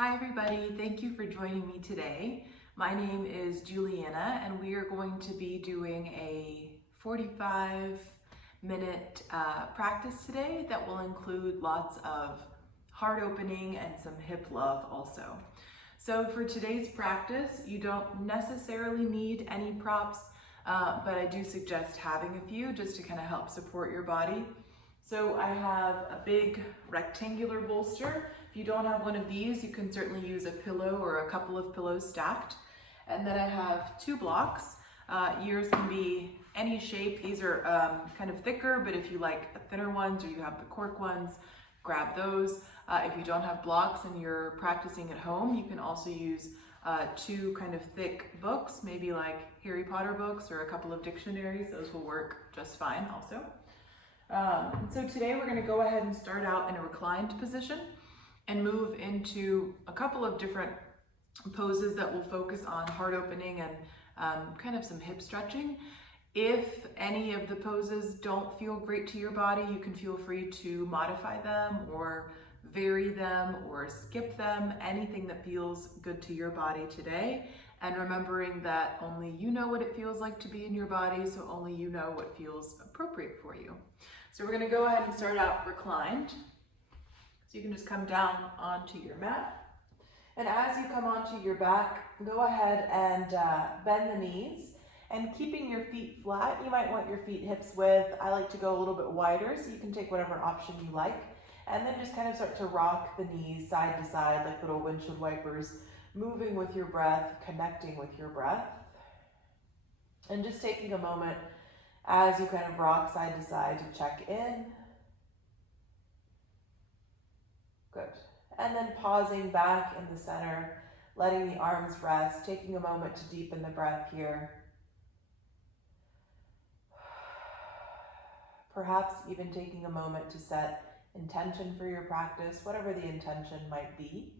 Hi everybody, thank you for joining me today. My name is Juliana and we are going to be doing a 45-minute practice today that will include lots of heart opening and some hip love also. So for today's practice, you don't necessarily need any props, but I do suggest having a few just to kind of help support your body. So I have a big rectangular bolster. If you don't have one of these, you can certainly use a pillow or a couple of pillows stacked. And then I have 2 blocks. Yours can be any shape. These are kind of thicker, but if you like the thinner ones or you have the cork ones, grab those. If you don't have blocks and you're practicing at home, you can also use 2 kind of thick books, maybe like Harry Potter books or a couple of dictionaries. Those will work just fine also. So today we're going to go ahead and start out in a reclined position and move into a couple of different poses that will focus on heart opening and kind of some hip stretching. If any of the poses don't feel great to your body, you can feel free to modify them or vary them or skip them, anything that feels good to your body today. And remembering that only you know what it feels like to be in your body, so only you know what feels appropriate for you. So we're going to go ahead and start out reclined. So you can just come down onto your mat. And as you come onto your back, go ahead and bend the knees. And keeping your feet flat, you might want your feet hips width. I like to go a little bit wider, so you can take whatever option you like. And then just kind of start to rock the knees side to side like little windshield wipers, moving with your breath, connecting with your breath. And just taking a moment as you kind of rock side to side to check in. Good. And then pausing back in the center, letting the arms rest, taking a moment to deepen the breath here. Perhaps even taking a moment to set intention for your practice, whatever the intention might be.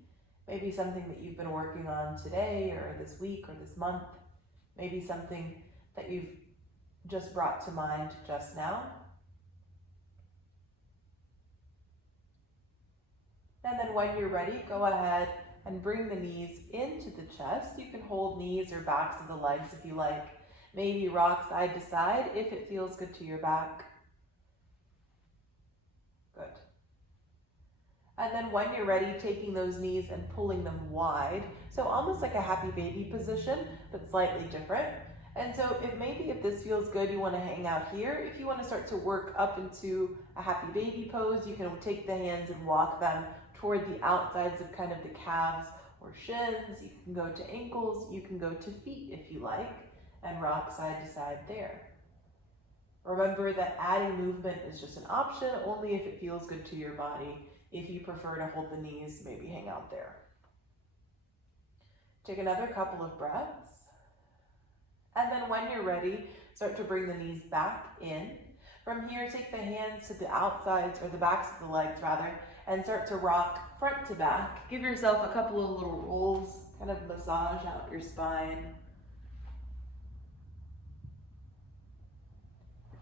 Maybe something that you've been working on today or this week or this month. Maybe something that you've just brought to mind just now. And then when you're ready, go ahead and bring the knees into the chest. You can hold knees or backs of the legs if you like. Maybe rock side to side if it feels good to your back. Good. And then when you're ready, taking those knees and pulling them wide. So almost like a happy baby position, but slightly different. And so if this feels good, you want to hang out here. If you want to start to work up into a happy baby pose, you can take the hands and walk them toward the outsides of kind of the calves or shins. You can go to ankles, you can go to feet if you like, and rock side to side there. Remember that adding movement is just an option, only if it feels good to your body. If you prefer to hold the knees, maybe hang out there. Take another couple of breaths. And then when you're ready, start to bring the knees back in. From here, take the hands to the outsides, or the backs of the legs rather, and start to rock front to back. Give yourself a couple of little rolls, kind of massage out your spine.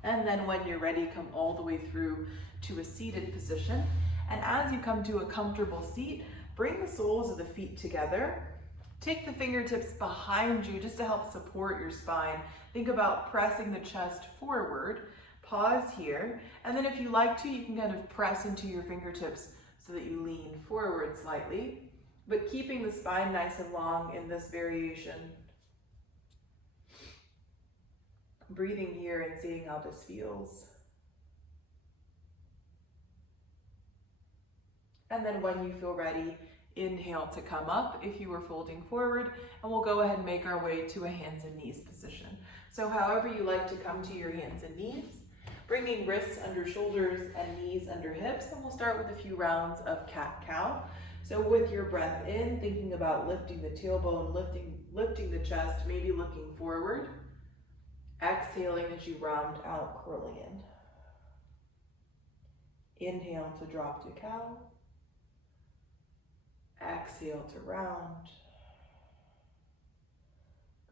And then when you're ready, come all the way through to a seated position. And as you come to a comfortable seat, bring the soles of the feet together. Take the fingertips behind you just to help support your spine. Think about pressing the chest forward. Pause here. And then if you like to, you can kind of press into your fingertips so that you lean forward slightly, but keeping the spine nice and long in this variation. Breathing here and seeing how this feels. And then when you feel ready, inhale to come up if you were folding forward, and we'll go ahead and make our way to a hands and knees position. So however you like to come to your hands and knees, bringing wrists under shoulders and knees under hips, and we'll start with a few rounds of cat-cow. So with your breath in, thinking about lifting the tailbone, lifting the chest, maybe looking forward. Exhaling as you round out, curling in. Inhale to drop to cow. Exhale to round.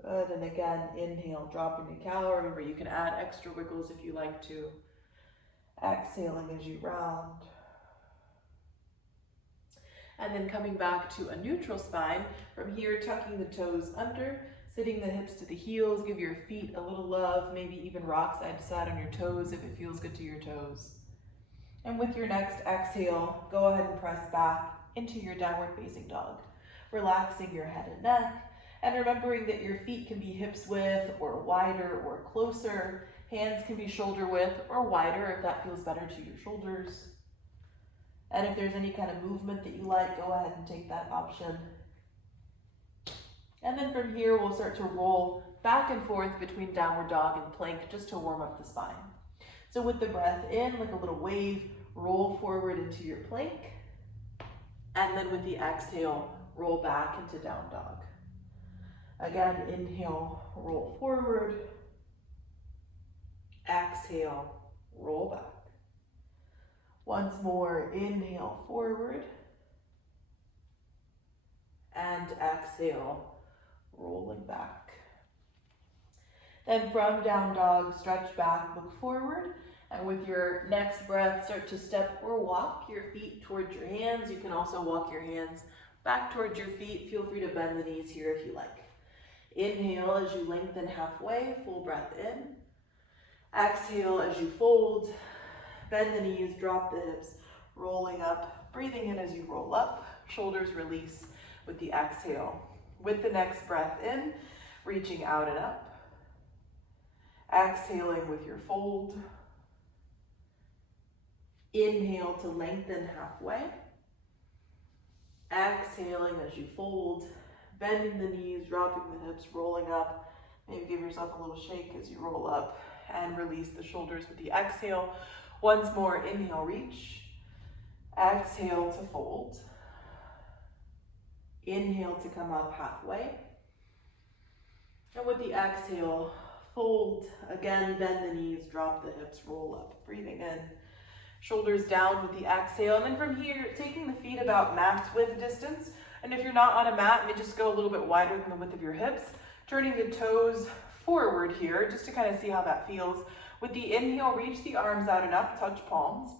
Good, and again, inhale, dropping to cow. Remember, you can add extra wiggles if you like to. Exhaling as you round. And then coming back to a neutral spine. From here, tucking the toes under, sitting the hips to the heels, give your feet a little love, maybe even rock side to side on your toes if it feels good to your toes. And with your next exhale, go ahead and press back into your downward facing dog, relaxing your head and neck, and remembering that your feet can be hips width or wider or closer. Hands can be shoulder width or wider if that feels better to your shoulders. And if there's any kind of movement that you like, go ahead and take that option. And then from here, we'll start to roll back and forth between downward dog and plank just to warm up the spine. So with the breath in, like a little wave, roll forward into your plank. And then with the exhale, roll back into down dog. Again, inhale, roll forward. Exhale, roll back. Once more, inhale forward. And exhale, rolling back. Then from down dog, stretch back, look forward. And with your next breath, start to step or walk your feet towards your hands. You can also walk your hands back towards your feet. Feel free to bend the knees here if you like. Inhale as you lengthen halfway, full breath in. Exhale as you fold, bend the knees, drop the hips, rolling up, breathing in as you roll up, shoulders release with the exhale. With the next breath in, reaching out and up. Exhaling with your fold. Inhale to lengthen halfway. Exhaling as you fold, bending the knees, dropping the hips, rolling up. Maybe give yourself a little shake as you roll up and release the shoulders with the exhale. Once more, inhale, reach. Exhale to fold. Inhale to come up halfway. And with the exhale, fold. Again, bend the knees, drop the hips, roll up. Breathing in. Shoulders down with the exhale. And then from here, taking the feet about max width distance. And if you're not on a mat, maybe just go a little bit wider than the width of your hips. Turning the toes forward here, just to kind of see how that feels. With the inhale, reach the arms out and up, touch palms.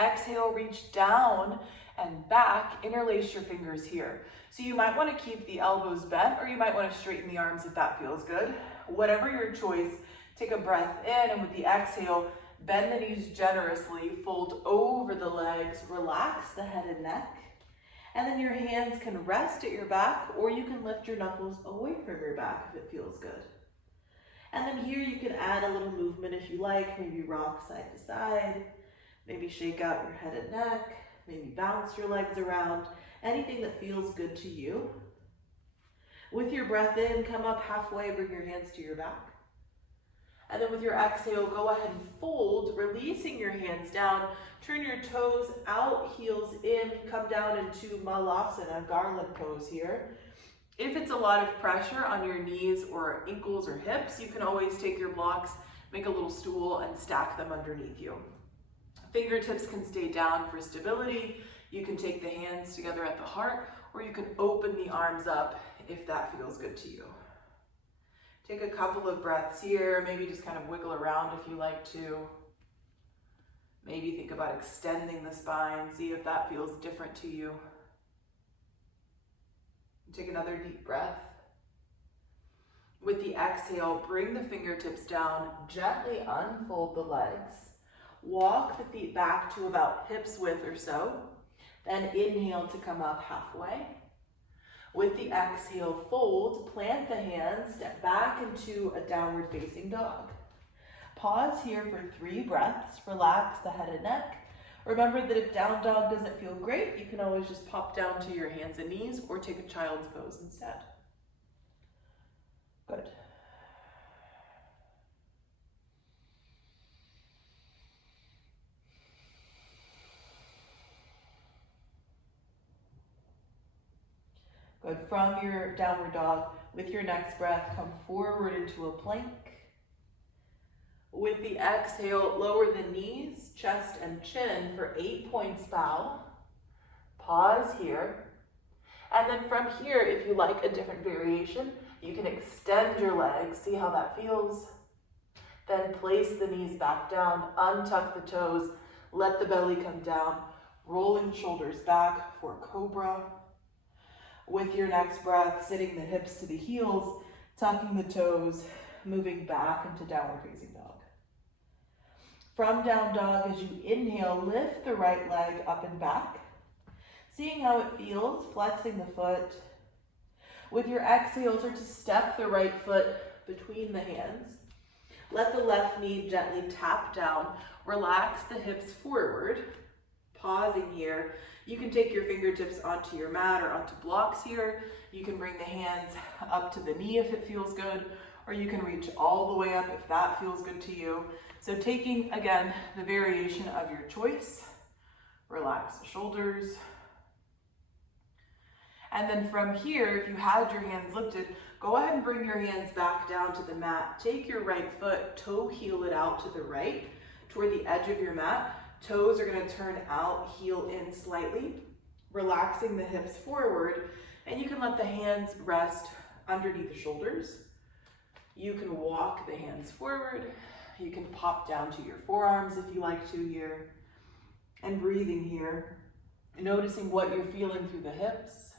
Exhale, reach down and back, interlace your fingers here. So you might want to keep the elbows bent, or you might want to straighten the arms if that feels good. Whatever your choice, take a breath in, and with the exhale, bend the knees generously, fold over the legs, relax the head and neck. And then your hands can rest at your back, or you can lift your knuckles away from your back if it feels good. And then here you can add a little movement if you like, maybe rock side to side, maybe shake out your head and neck, maybe bounce your legs around, anything that feels good to you. With your breath in, come up halfway, bring your hands to your back. And then with your exhale, go ahead and fold, releasing your hands down. Turn your toes out, heels in, come down into Malasana, garland pose here. If it's a lot of pressure on your knees or ankles or hips, you can always take your blocks, make a little stool, and stack them underneath you. Fingertips can stay down for stability. You can take the hands together at the heart, or you can open the arms up if that feels good to you. Take a couple of breaths here, maybe just kind of wiggle around if you like to. Maybe think about extending the spine, see if that feels different to you. Take another deep breath. With the exhale, bring the fingertips down, gently unfold the legs. Walk the feet back to about hips width or so. Then inhale to come up halfway. With the exhale, fold, plant the hands, step back into a downward facing dog. Pause here for 3 breaths, relax the head and neck. Remember that if down dog doesn't feel great, you can always just pop down to your hands and knees or take a child's pose instead. Good. Good. From your downward dog, with your next breath, come forward into a plank. With the exhale, lower the knees, chest, and chin for 8 points bow. Pause here. And then from here, if you like a different variation, you can extend your legs, see how that feels. Then place the knees back down, untuck the toes, let the belly come down. Rolling the shoulders back for cobra. With your next breath, sitting the hips to the heels, tucking the toes, moving back into downward facing dog. From down dog, as you inhale, lift the right leg up and back. Seeing how it feels, flexing the foot. With your exhale, start to step the right foot between the hands. Let the left knee gently tap down. Relax the hips forward. Pausing here. You can take your fingertips onto your mat or onto blocks here. You can bring the hands up to the knee if it feels good, or you can reach all the way up if that feels good to you. So taking, again, the variation of your choice. Relax the shoulders. And then from here, if you had your hands lifted, go ahead and bring your hands back down to the mat. Take your right foot, toe heel it out to the right, toward the edge of your mat. Toes are gonna turn out, heel in slightly, relaxing the hips forward, and you can let the hands rest underneath the shoulders. You can walk the hands forward. You can pop down to your forearms if you like to here. And breathing here, noticing what you're feeling through the hips.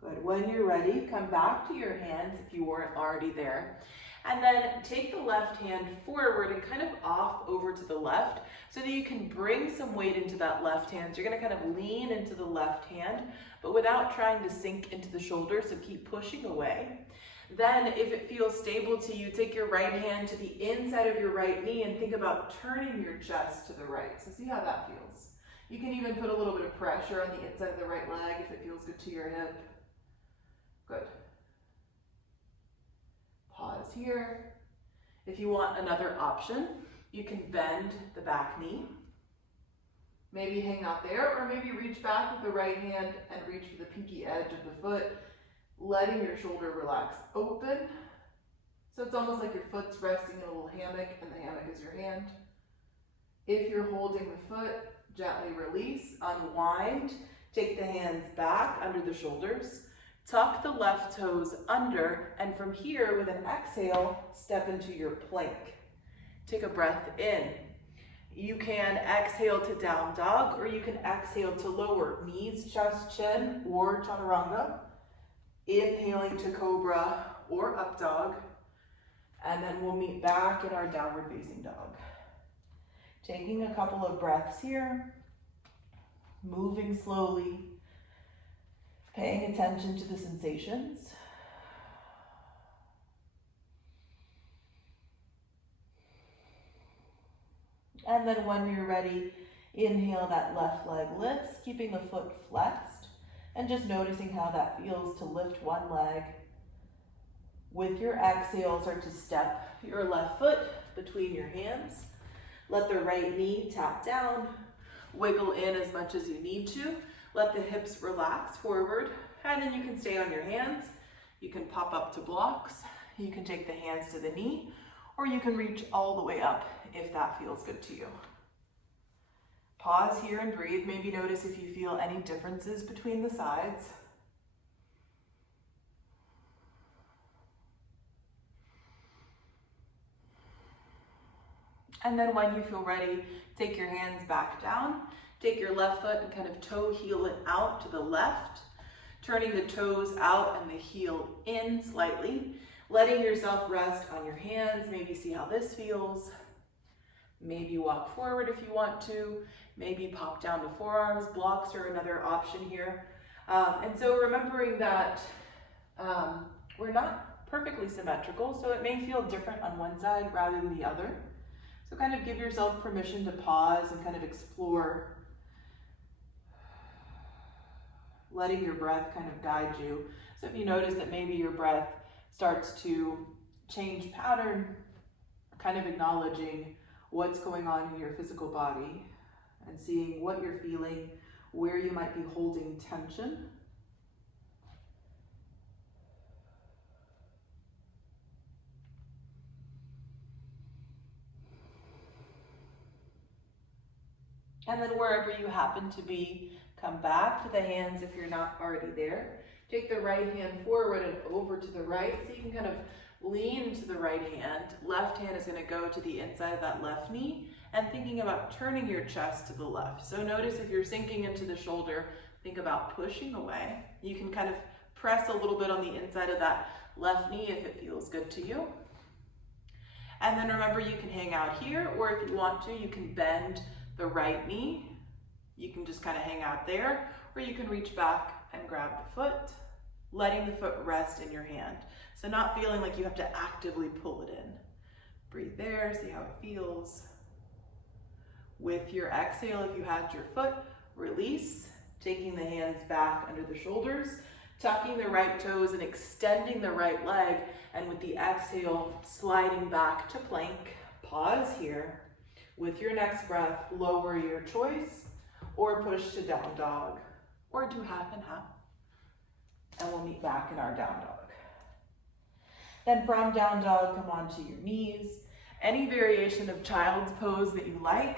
Good. When you're ready, come back to your hands if you weren't already there. And then take the left hand forward and kind of off over to the left so that you can bring some weight into that left hand. So you're going to kind of lean into the left hand, but without trying to sink into the shoulder, so keep pushing away. Then, if it feels stable to you, take your right hand to the inside of your right knee and think about turning your chest to the right. So see how that feels. You can even put a little bit of pressure on the inside of the right leg if it feels good to your hip. Good. Pause here. If you want another option, you can bend the back knee. Maybe hang out there, or maybe reach back with the right hand and reach for the pinky edge of the foot, letting your shoulder relax open. So it's almost like your foot's resting in a little hammock and the hammock is your hand. If you're holding the foot, gently release, unwind, take the hands back under the shoulders. Tuck the left toes under, and from here, with an exhale, step into your plank. Take a breath in. You can exhale to down dog, or you can exhale to lower knees, chest, chin, or chaturanga. Inhaling to cobra or up dog, and then we'll meet back in our downward facing dog. Taking a couple of breaths here, moving slowly, paying attention to the sensations. And then when you're ready, inhale, that left leg lifts, keeping the foot flexed, and just noticing how that feels to lift one leg. With your exhale, start to step your left foot between your hands. Let the right knee tap down, wiggle in as much as you need to. Let the hips relax forward, and then you can stay on your hands. You can pop up to blocks. You can take the hands to the knee, or you can reach all the way up if that feels good to you. Pause here and breathe. Maybe notice if you feel any differences between the sides. And then when you feel ready, take your hands back down. Take your left foot and kind of toe heel it out to the left, turning the toes out and the heel in slightly, letting yourself rest on your hands. Maybe see how this feels. Maybe walk forward if you want to. Maybe pop down to forearms. Blocks are another option here. And so remembering that we're not perfectly symmetrical, so it may feel different on one side rather than the other. So kind of give yourself permission to pause and kind of explore, letting your breath kind of guide you. So if you notice that maybe your breath starts to change pattern, kind of acknowledging what's going on in your physical body and seeing what you're feeling, where you might be holding tension. And then wherever you happen to be, come back to the hands if you're not already there. Take the right hand forward and over to the right, so you can kind of lean to the right hand. Left hand is going to go to the inside of that left knee, and thinking about turning your chest to the left. So notice if you're sinking into the shoulder, think about pushing away. You can kind of press a little bit on the inside of that left knee if it feels good to you. And then remember, you can hang out here, or if you want to, you can bend the right knee. You can just kind of hang out there, or you can reach back and grab the foot, letting the foot rest in your hand. So not feeling like you have to actively pull it in. Breathe there, see how it feels. With your exhale, if you had your foot, release, taking the hands back under the shoulders, tucking the right toes and extending the right leg, and with the exhale, sliding back to plank. Pause here. With your next breath, lower your choice, or push to down dog, or do half and half. And we'll meet back in our down dog. Then from down dog, come onto your knees. Any variation of child's pose that you like.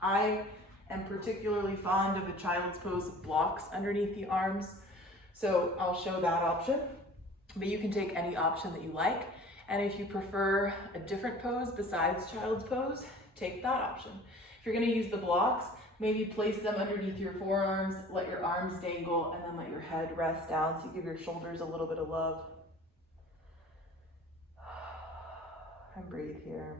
I am particularly fond of a child's pose with blocks underneath the arms, so I'll show that option. But you can take any option that you like. And if you prefer a different pose besides child's pose, take that option. If you're gonna use the blocks, maybe place them underneath your forearms, let your arms dangle, and then let your head rest down so you give your shoulders a little bit of love. And breathe here.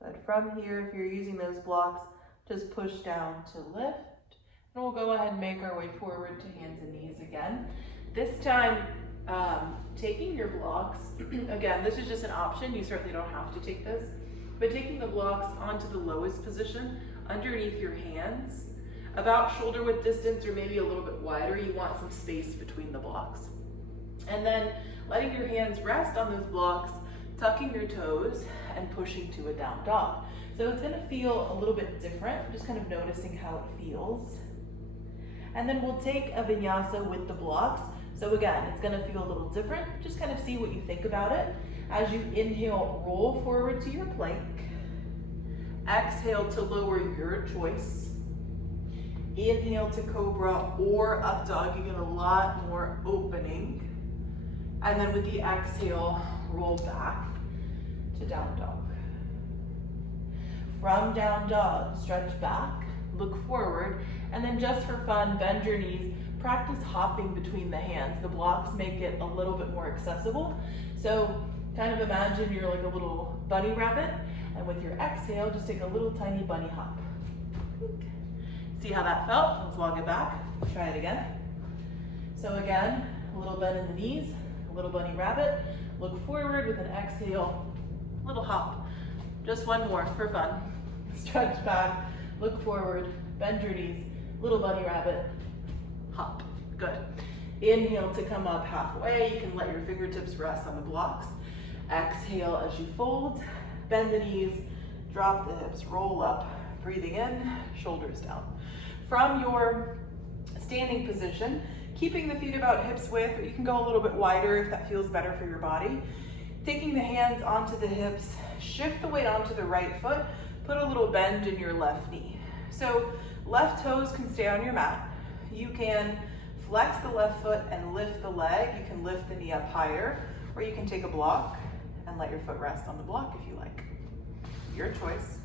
But from here, if you're using those blocks, just push down to lift. And we'll go ahead and make our way forward to hands and knees again. This time, taking your blocks, again, this is just an option. You certainly don't have to take this. But taking the blocks onto the lowest position, underneath your hands, about shoulder width distance or maybe a little bit wider. You want some space between the blocks. And then letting your hands rest on those blocks, tucking your toes and pushing to a down dog. So it's gonna feel a little bit different, just kind of noticing how it feels. And then we'll take a vinyasa with the blocks. So again, it's gonna feel a little different. Just kind of see what you think about it. As you inhale, roll forward to your plank. Exhale to lower your choice. Inhale to cobra or up dog. You get a lot more opening. And then with the exhale, roll back to down dog. From down dog, stretch back, look forward, and then just for fun, bend your knees. Practice hopping between the hands. The blocks make it a little bit more accessible. So kind of imagine you're like a little bunny rabbit, and with your exhale, just take a little tiny bunny hop. See how that felt? Let's walk it back. Try it again. So again, a little bend in the knees, a little bunny rabbit. Look forward with an exhale, little hop. Just one more for fun. Stretch back, look forward, bend your knees, little bunny rabbit, hop. Good. Inhale to come up halfway. You can let your fingertips rest on the blocks. Exhale as you fold, bend the knees, drop the hips, roll up, breathing in, shoulders down. From your standing position, keeping the feet about hips width, or you can go a little bit wider if that feels better for your body. Taking the hands onto the hips, shift the weight onto the right foot, put a little bend in your left knee. So left toes can stay on your mat. You can flex the left foot and lift the leg. You can lift the knee up higher, or you can take a block and let your foot rest on the block if you like. Your choice.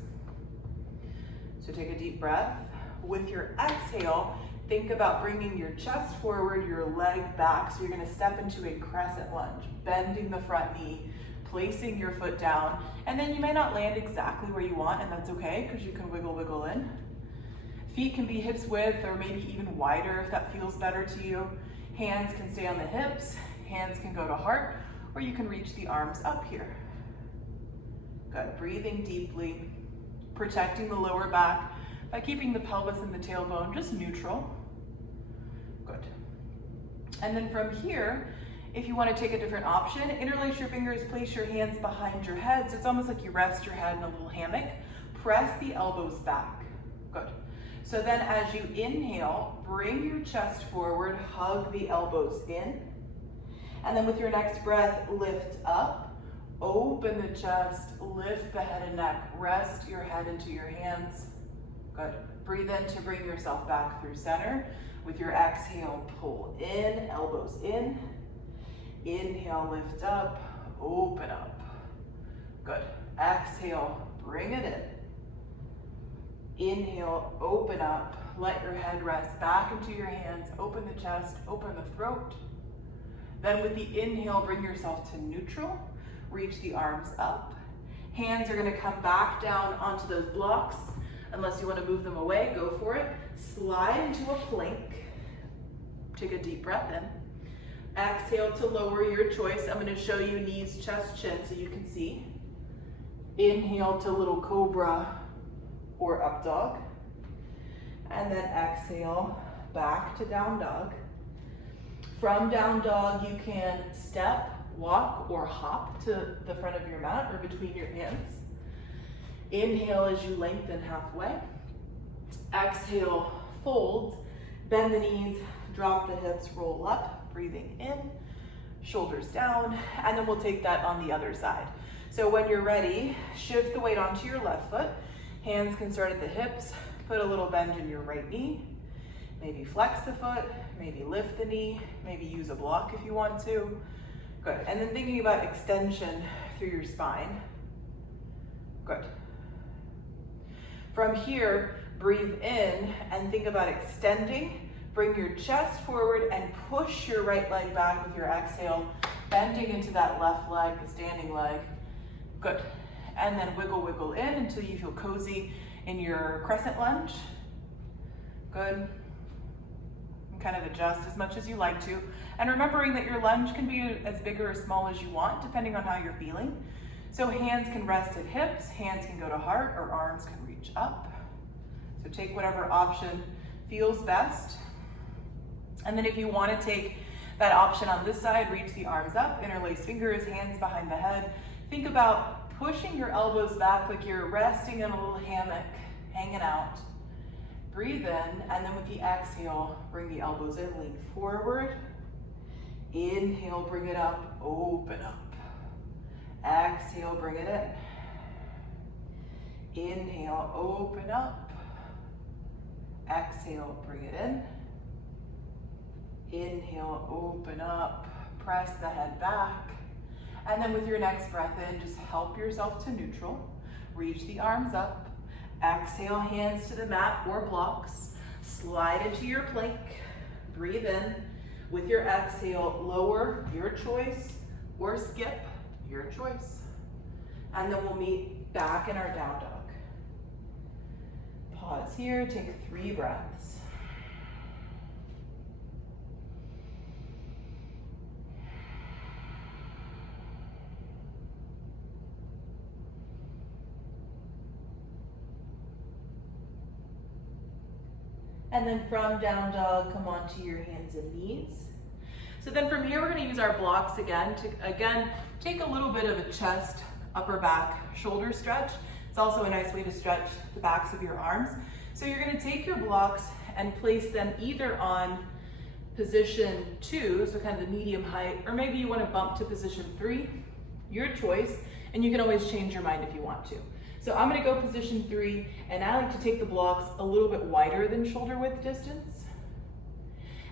So take a deep breath. With your exhale, think about bringing your chest forward, your leg back. So you're gonna step into a crescent lunge, bending the front knee, placing your foot down, and then you may not land exactly where you want, and that's okay, because you can wiggle in. Feet can be hips width or maybe even wider if that feels better to you. Hands can stay on the hips, hands can go to heart, or you can reach the arms up here. Good, breathing deeply, protecting the lower back by keeping the pelvis and the tailbone just neutral. Good. And then from here, if you want to take a different option, interlace your fingers, place your hands behind your head. So it's almost like you rest your head in a little hammock. Press the elbows back. Good. So then as you inhale, bring your chest forward, hug the elbows in. And then with your next breath, lift up, open the chest, lift the head and neck, rest your head into your hands. Good. Breathe in to bring yourself back through center. With your exhale, pull in, elbows in. Inhale, lift up, open up. Good. Exhale, bring it in. Inhale, open up, let your head rest back into your hands, open the chest, open the throat. Then with the inhale, bring yourself to neutral, reach the arms up. Hands are gonna come back down onto those blocks. Unless you wanna move them away, go for it. Slide into a plank. Take a deep breath in. Exhale to lower, your choice. I'm gonna show you knees, chest, chin so you can see. Inhale to little cobra or up dog. And then exhale back to down dog. From down dog, you can step, walk, or hop to the front of your mat or between your hands. Inhale as you lengthen halfway. Exhale, fold, bend the knees, drop the hips, roll up, breathing in, shoulders down, and then we'll take that on the other side. So when you're ready, shift the weight onto your left foot. Hands can start at the hips, put a little bend in your right knee, maybe flex the foot, maybe lift the knee, maybe use a block if you want to. Good, and then thinking about extension through your spine. Good. From here, breathe in and think about extending. Bring your chest forward and push your right leg back with your exhale, bending into that left leg, the standing leg. Good. And then wiggle, wiggle in until you feel cozy in your crescent lunge. Good. And kind of adjust as much as you like to. And remembering that your lunge can be as big or as small as you want, depending on how you're feeling. So hands can rest at hips, hands can go to heart, or arms can reach up. So take whatever option feels best. And then if you want to take that option on this side, reach the arms up, interlace fingers, hands behind the head. Think about pushing your elbows back like you're resting in a little hammock, hanging out. Breathe in, and then with the exhale, bring the elbows in, lean forward. Inhale, bring it up, open up. Exhale, bring it in. Inhale, open up. Exhale, bring it in. Inhale, open up, press the head back. And then with your next breath in, just help yourself to neutral. Reach the arms up. Exhale, hands to the mat or blocks. Slide into your plank. Breathe in. With your exhale, lower, your choice, or skip, your choice. And then we'll meet back in our down dog. Pause here, take 3 breaths. And then from down dog, come onto your hands and knees. So then from here, we're gonna use our blocks again to, take a little bit of a chest, upper back, shoulder stretch. It's also a nice way to stretch the backs of your arms. So you're gonna take your blocks and place them either on position 2, so kind of the medium height, or maybe you wanna bump to position 3, your choice, and you can always change your mind if you want to. So I'm gonna go position 3, and I like to take the blocks a little bit wider than shoulder width distance.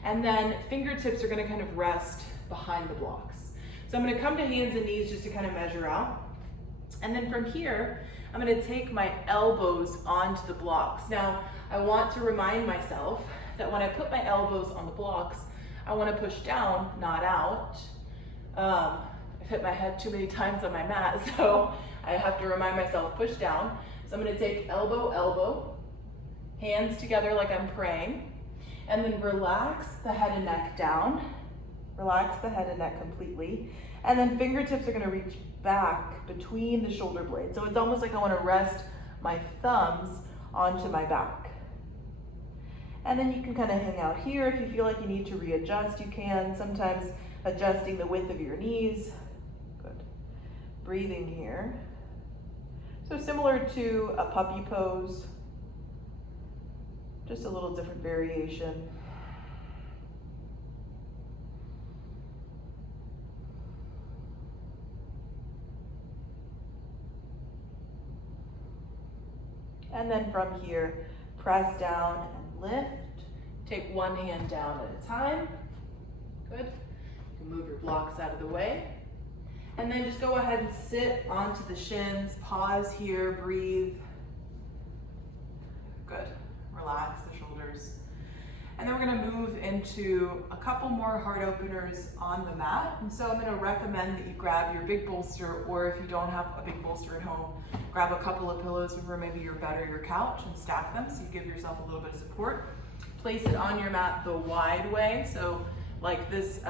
And then fingertips are gonna kind of rest behind the blocks. So I'm gonna come to hands and knees just to kind of measure out. And then from here, I'm gonna take my elbows onto the blocks. Now, I want to remind myself that when I put my elbows on the blocks, I wanna push down, not out. I've hit my head too many times on my mat, so I have to remind myself, push down. So I'm gonna take elbow, elbow, hands together like I'm praying, and then relax the head and neck down. Relax the head and neck completely. And then fingertips are gonna reach back between the shoulder blades. So it's almost like I wanna rest my thumbs onto my back. And then you can kind of hang out here. If you feel like you need to readjust, you can. Sometimes adjusting the width of your knees. Good. Breathing here. So similar to a puppy pose, just a little different variation. And then from here, press down and lift. Take one hand down at a time. Good. You can move your blocks out of the way. And then just go ahead and sit onto the shins. Pause here, breathe. Good. Relax the shoulders. And then we're gonna move into a couple more heart openers on the mat. And so I'm gonna recommend that you grab your big bolster, or if you don't have a big bolster at home, grab a couple of pillows over maybe your bed or your couch and stack them so you give yourself a little bit of support. Place it on your mat the wide way. So like this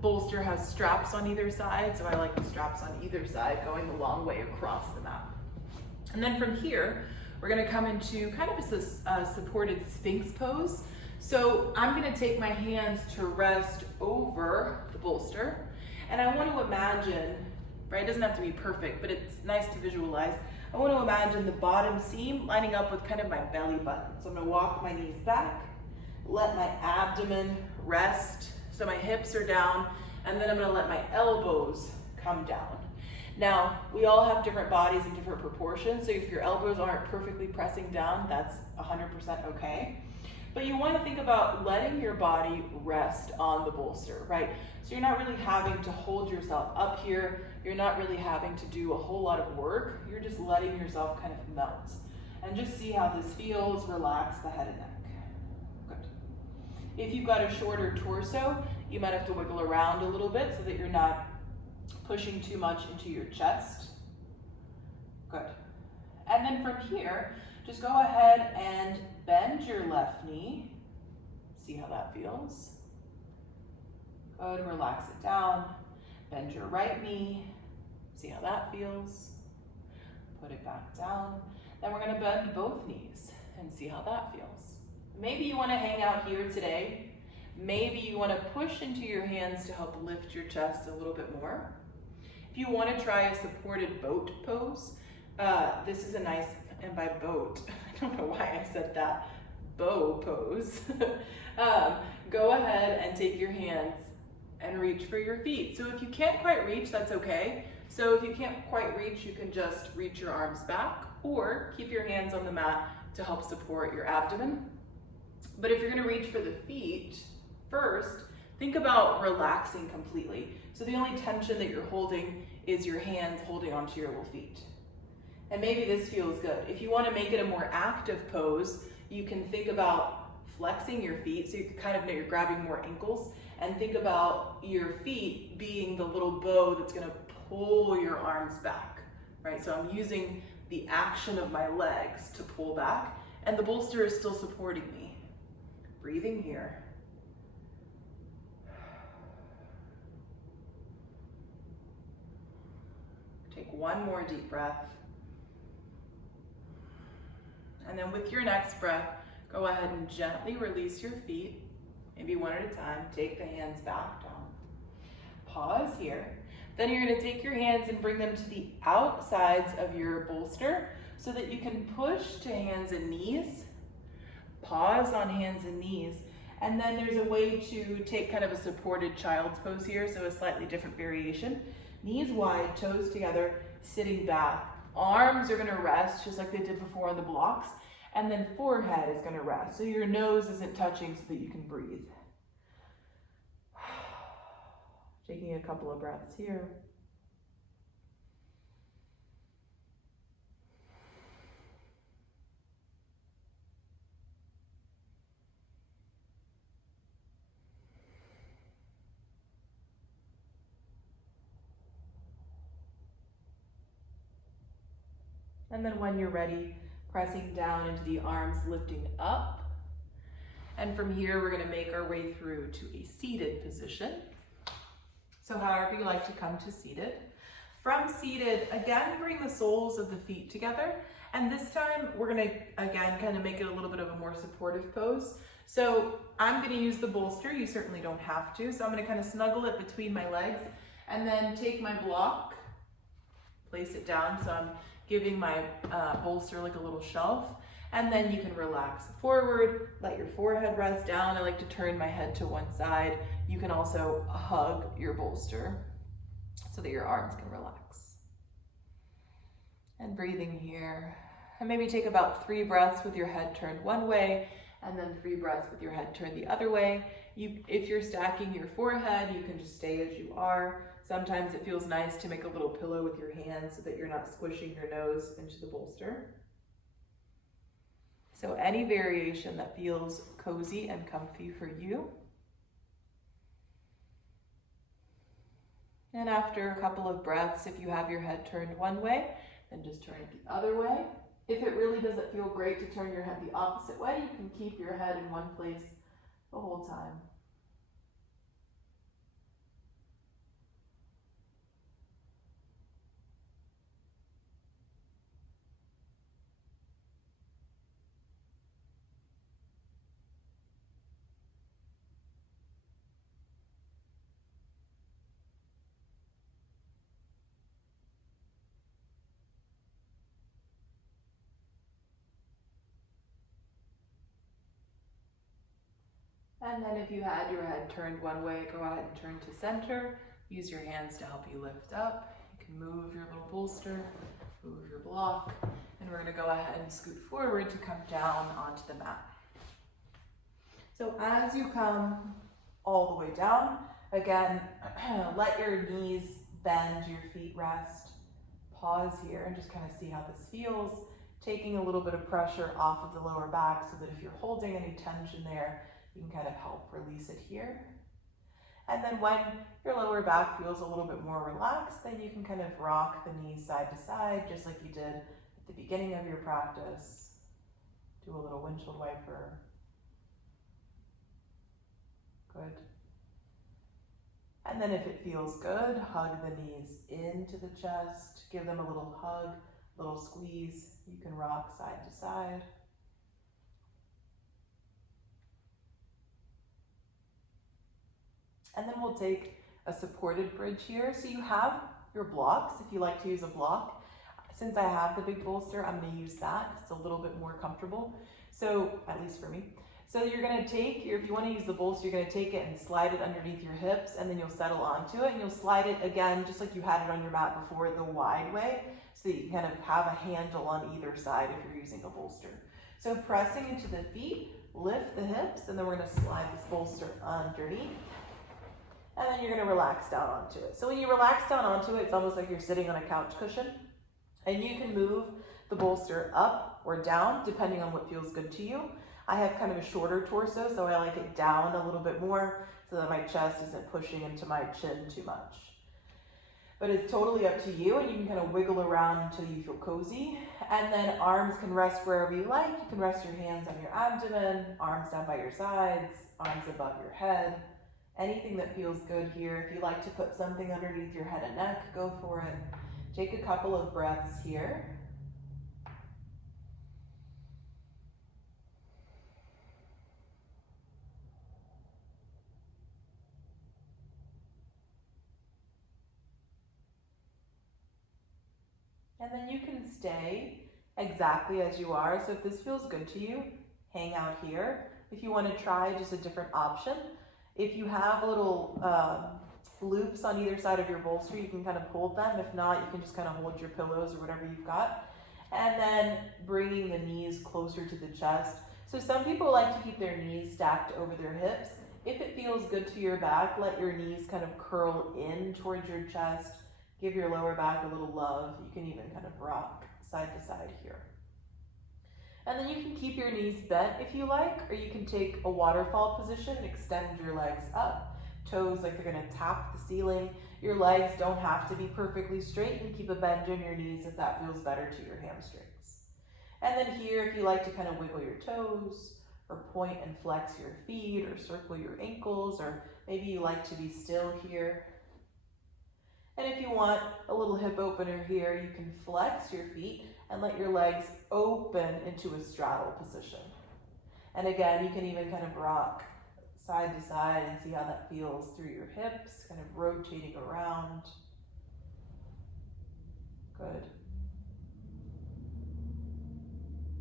bolster has straps on either side, so I like the straps on either side going the long way across the mat. And then from here, we're gonna come into kind of a supported Sphinx pose. So I'm gonna take my hands to rest over the bolster, and I want to imagine, right, it doesn't have to be perfect, but it's nice to visualize. I want to imagine the bottom seam lining up with kind of my belly button. So I'm gonna walk my knees back, let my abdomen rest, so my hips are down, and then I'm gonna let my elbows come down. Now, we all have different bodies in different proportions, so if your elbows aren't perfectly pressing down, that's 100% okay. But you want to think about letting your body rest on the bolster, right? So you're not really having to hold yourself up here. You're not really having to do a whole lot of work. You're just letting yourself kind of melt. And just see how this feels. Relax the head and neck. Good. If you've got a shorter torso, you might have to wiggle around a little bit so that you're not pushing too much into your chest. Good. And then from here, just go ahead and bend your left knee. See how that feels. Good, relax it down. Bend your right knee. See how that feels. Put it back down. Then we're gonna bend both knees and see how that feels. Maybe you wanna hang out here today. Maybe you wanna push into your hands to help lift your chest a little bit more. If you wanna try a supported boat pose, this is a nice, and by boat, I don't know why I said that, bow pose. Go ahead and take your hands and reach for your feet. So if you can't quite reach, that's okay. So if you can't quite reach, you can just reach your arms back or keep your hands on the mat to help support your abdomen. But if you're gonna reach for the feet, first, think about relaxing completely. So the only tension that you're holding is your hands holding onto your little feet. And maybe this feels good. If you want to make it a more active pose, you can think about flexing your feet, so you can kind of know you're grabbing more ankles, and think about your feet being the little bow that's going to pull your arms back, right? So I'm using the action of my legs to pull back, and the bolster is still supporting me. Breathing here. Take one more deep breath. And then with your next breath, go ahead and gently release your feet, maybe one at a time. Take the hands back down. Pause here. Then you're gonna take your hands and bring them to the outsides of your bolster so that you can push to hands and knees. Pause on hands and knees. And then there's a way to take kind of a supported child's pose here, so a slightly different variation. Knees wide, toes together, sitting back. Arms are gonna rest just like they did before on the blocks, and then forehead is gonna rest. So your nose isn't touching so that you can breathe. Taking a couple of breaths here. And then when you're ready, pressing down into the arms, lifting up. And from here, we're gonna make our way through to a seated position. So however you like to come to seated. From seated, again, bring the soles of the feet together And this time we're gonna, again, kind of make it a little bit of a more supportive pose. So I'm gonna use the bolster, you certainly don't have to. So I'm gonna kind of snuggle it between my legs and then take my block, place it down. So I'm giving my bolster like a little shelf. And then you can relax forward, let your forehead rest down. I like to turn my head to one side. You can also hug your bolster so that your arms can relax. And breathing here. And maybe take about 3 breaths with your head turned one way, and then 3 breaths with your head turned the other way. If you're stacking your forehead, you can just stay as you are. Sometimes it feels nice to make a little pillow with your hands so that you're not squishing your nose into the bolster. So any variation that feels cozy and comfy for you. And after a couple of breaths, if you have your head turned one way, then just turn it the other way. If it really doesn't feel great to turn your head the opposite way, you can keep your head in one place the whole time. And then if you had your head turned one way, go ahead and turn to center. Use your hands to help you lift up. You can move your little bolster, move your block, and we're gonna go ahead and scoot forward to come down onto the mat. So as you come all the way down, again, let your knees bend, your feet rest. Pause here and just kind of see how this feels, taking a little bit of pressure off of the lower back so that if you're holding any tension there, you can kind of help release it here. And then when your lower back feels a little bit more relaxed, then you can kind of rock the knees side to side, just like you did at the beginning of your practice. Do a little windshield wiper. Good. And then if it feels good, hug the knees into the chest, give them a little hug, little squeeze. You can rock side to side. And then we'll take a supported bridge here. So you have your blocks, if you like to use a block. Since I have the big bolster, I'm gonna use that. It's a little bit more comfortable. So, at least for me. So you're gonna take if you wanna use the bolster, you're gonna take it and slide it underneath your hips, and then you'll settle onto it, and you'll slide it again, just like you had it on your mat before, the wide way, so that you can kind of have a handle on either side if you're using a bolster. So pressing into the feet, lift the hips, and then we're gonna slide this bolster underneath. And then you're gonna relax down onto it. So when you relax down onto it, it's almost like you're sitting on a couch cushion. And you can move the bolster up or down, depending on what feels good to you. I have kind of a shorter torso, so I like it down a little bit more so that my chest isn't pushing into my chin too much. But it's totally up to you, and you can kind of wiggle around until you feel cozy. And then arms can rest wherever you like. You can rest your hands on your abdomen, arms down by your sides, arms above your head. Anything that feels good here. If you like to put something underneath your head and neck, go for it. Take a couple of breaths here. And then you can stay exactly as you are. So if this feels good to you, hang out here. If you want to try just a different option, if you have little loops on either side of your bolster, you can kind of hold them. If not, you can just kind of hold your pillows or whatever you've got. And then bringing the knees closer to the chest. So some people like to keep their knees stacked over their hips. If it feels good to your back, let your knees kind of curl in towards your chest. Give your lower back a little love. You can even kind of rock side to side here. And then you can keep your knees bent if you like, or you can take a waterfall position and extend your legs up. Toes like they're gonna tap the ceiling. Your legs don't have to be perfectly straight. You can keep a bend in your knees if that feels better to your hamstrings. And then here, if you like to kind of wiggle your toes, or point and flex your feet, or circle your ankles, or maybe you like to be still here. And if you want a little hip opener here, you can flex your feet and let your legs open into a straddle position. And again, you can even kind of rock side to side and see how that feels through your hips, kind of rotating around. Good.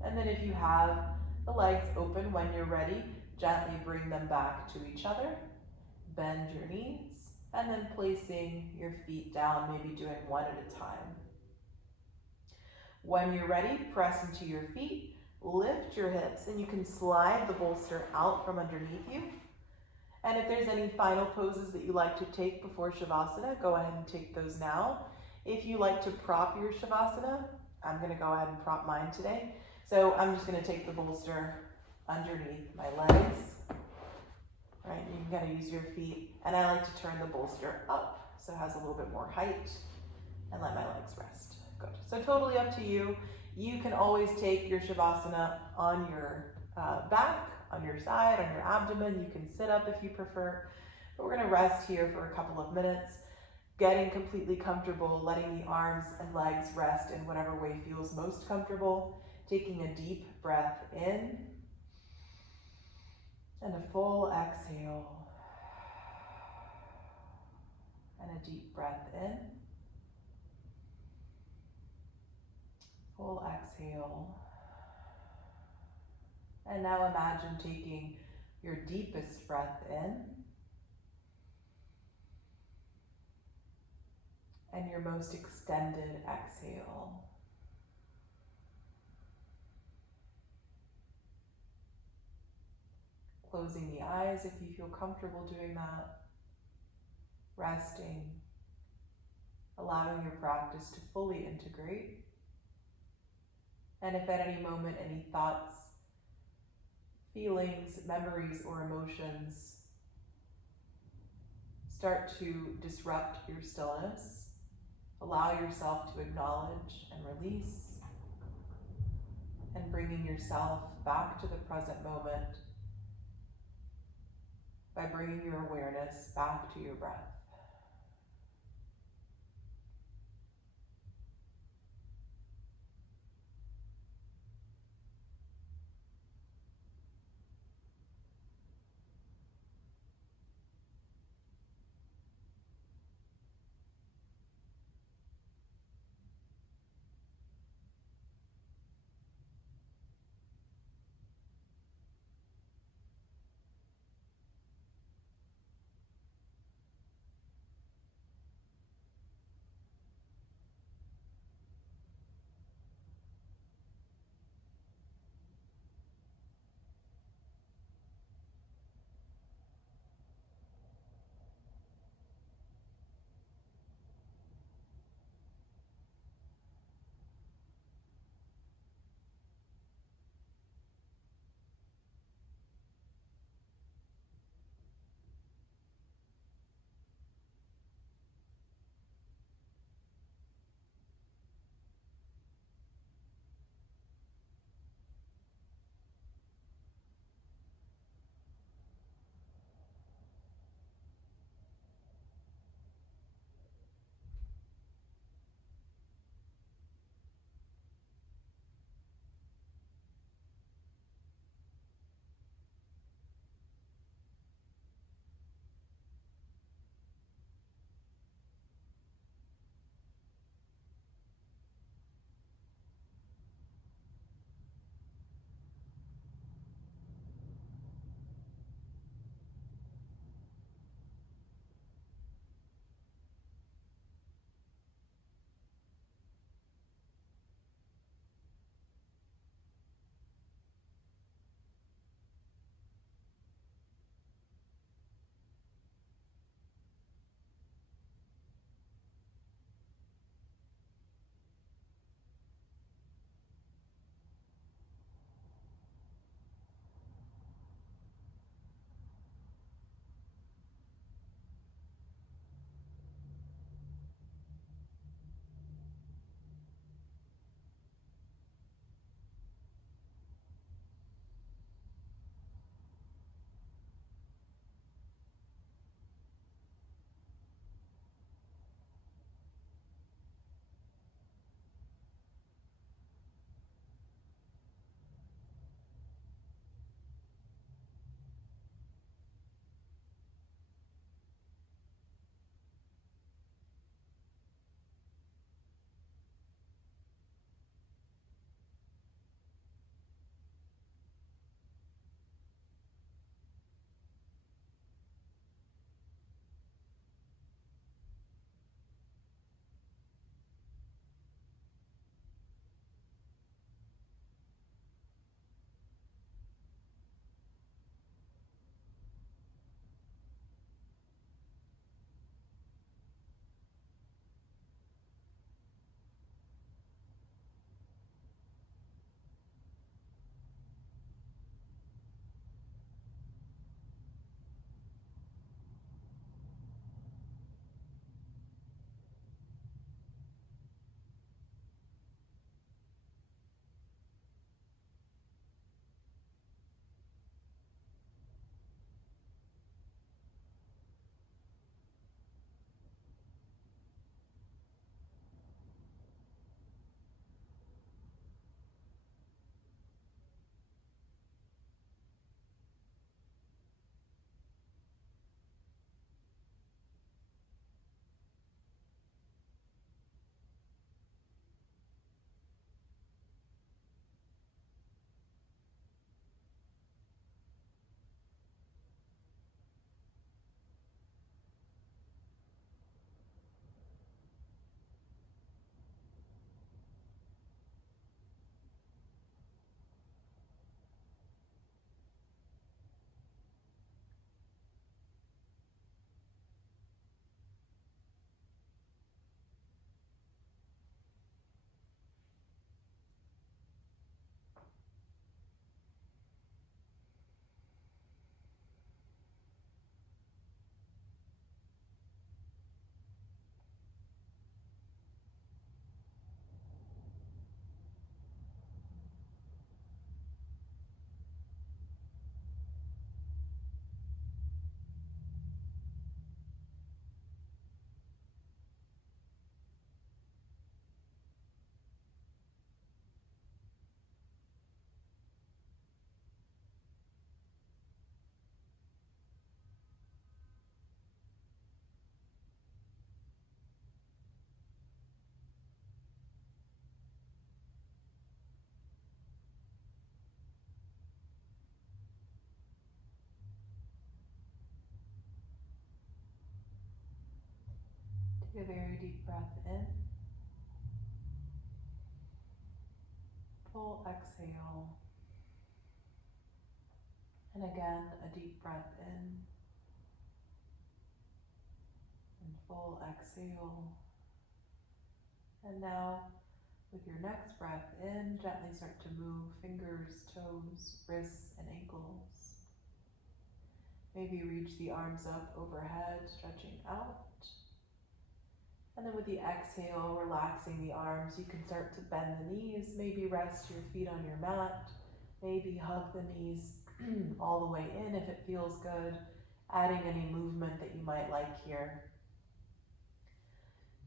And then if you have the legs open when you're ready, gently bring them back to each other. Bend your knees, and then placing your feet down, maybe doing one at a time. When you're ready, press into your feet, lift your hips, and you can slide the bolster out from underneath you. And if there's any final poses that you like to take before Shavasana, go ahead and take those now. If you like to prop your Shavasana, I'm going to go ahead and prop mine today. So I'm just going to take the bolster underneath my legs. Right, you can kind of use your feet, and I like to turn the bolster up so it has a little bit more height, and let my legs rest. Good. So totally up to you. You can always take your Shavasana on your back, on your side, on your abdomen. You can sit up if you prefer, but we're going to rest here for a couple of minutes, getting completely comfortable, letting the arms and legs rest in whatever way feels most comfortable, taking a deep breath in, and a full exhale, and a deep breath in, full exhale. And now imagine taking your deepest breath in and your most extended exhale. Closing the eyes if you feel comfortable doing that. Resting, allowing your practice to fully integrate. And if at any moment any thoughts, feelings, memories, or emotions start to disrupt your stillness, allow yourself to acknowledge and release, and bringing yourself back to the present moment by bringing your awareness back to your breath. Very deep breath in. Full exhale. And again, a deep breath in. And full exhale. And now, with your next breath in, gently start to move fingers, toes, wrists, and ankles. Maybe reach the arms up overhead, stretching out. And then with the exhale, relaxing the arms, you can start to bend the knees, maybe rest your feet on your mat, maybe hug the knees all the way in if it feels good, adding any movement that you might like here.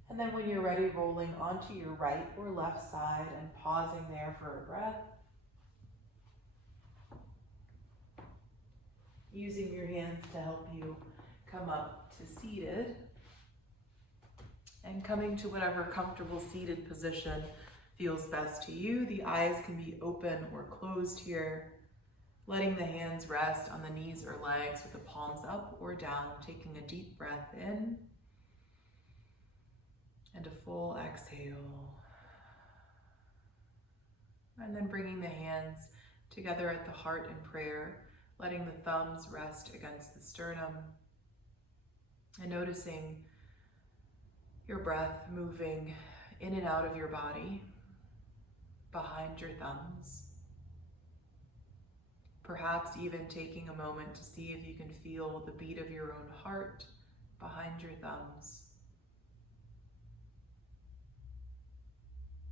And then when you're ready, rolling onto your right or left side and pausing there for a breath. Using your hands to help you come up to seated. And coming to whatever comfortable seated position feels best to you. The eyes can be open or closed here. Letting the hands rest on the knees or legs with the palms up or down. Taking a deep breath in. And a full exhale. And then bringing the hands together at the heart in prayer, letting the thumbs rest against the sternum, and noticing your breath moving in and out of your body, behind your thumbs. Perhaps even taking a moment to see if you can feel the beat of your own heart behind your thumbs.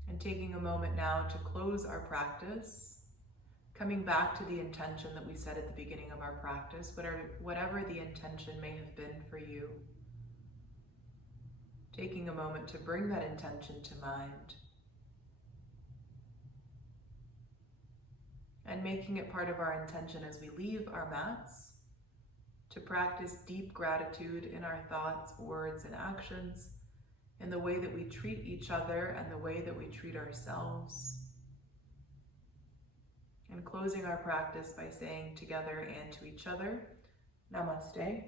And taking a moment now to close our practice, coming back to the intention that we set at the beginning of our practice, whatever the intention may have been for you. Taking a moment to bring that intention to mind. And making it part of our intention as we leave our mats to practice deep gratitude in our thoughts, words, and actions, in the way that we treat each other and the way that we treat ourselves. And closing our practice by saying together and to each other, Namaste.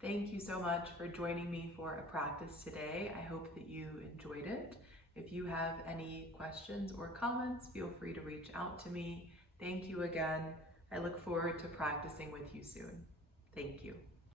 Thank you so much for joining me for a practice today. I hope that you enjoyed it. If you have any questions or comments, feel free to reach out to me. Thank you again. I look forward to practicing with you soon. Thank you.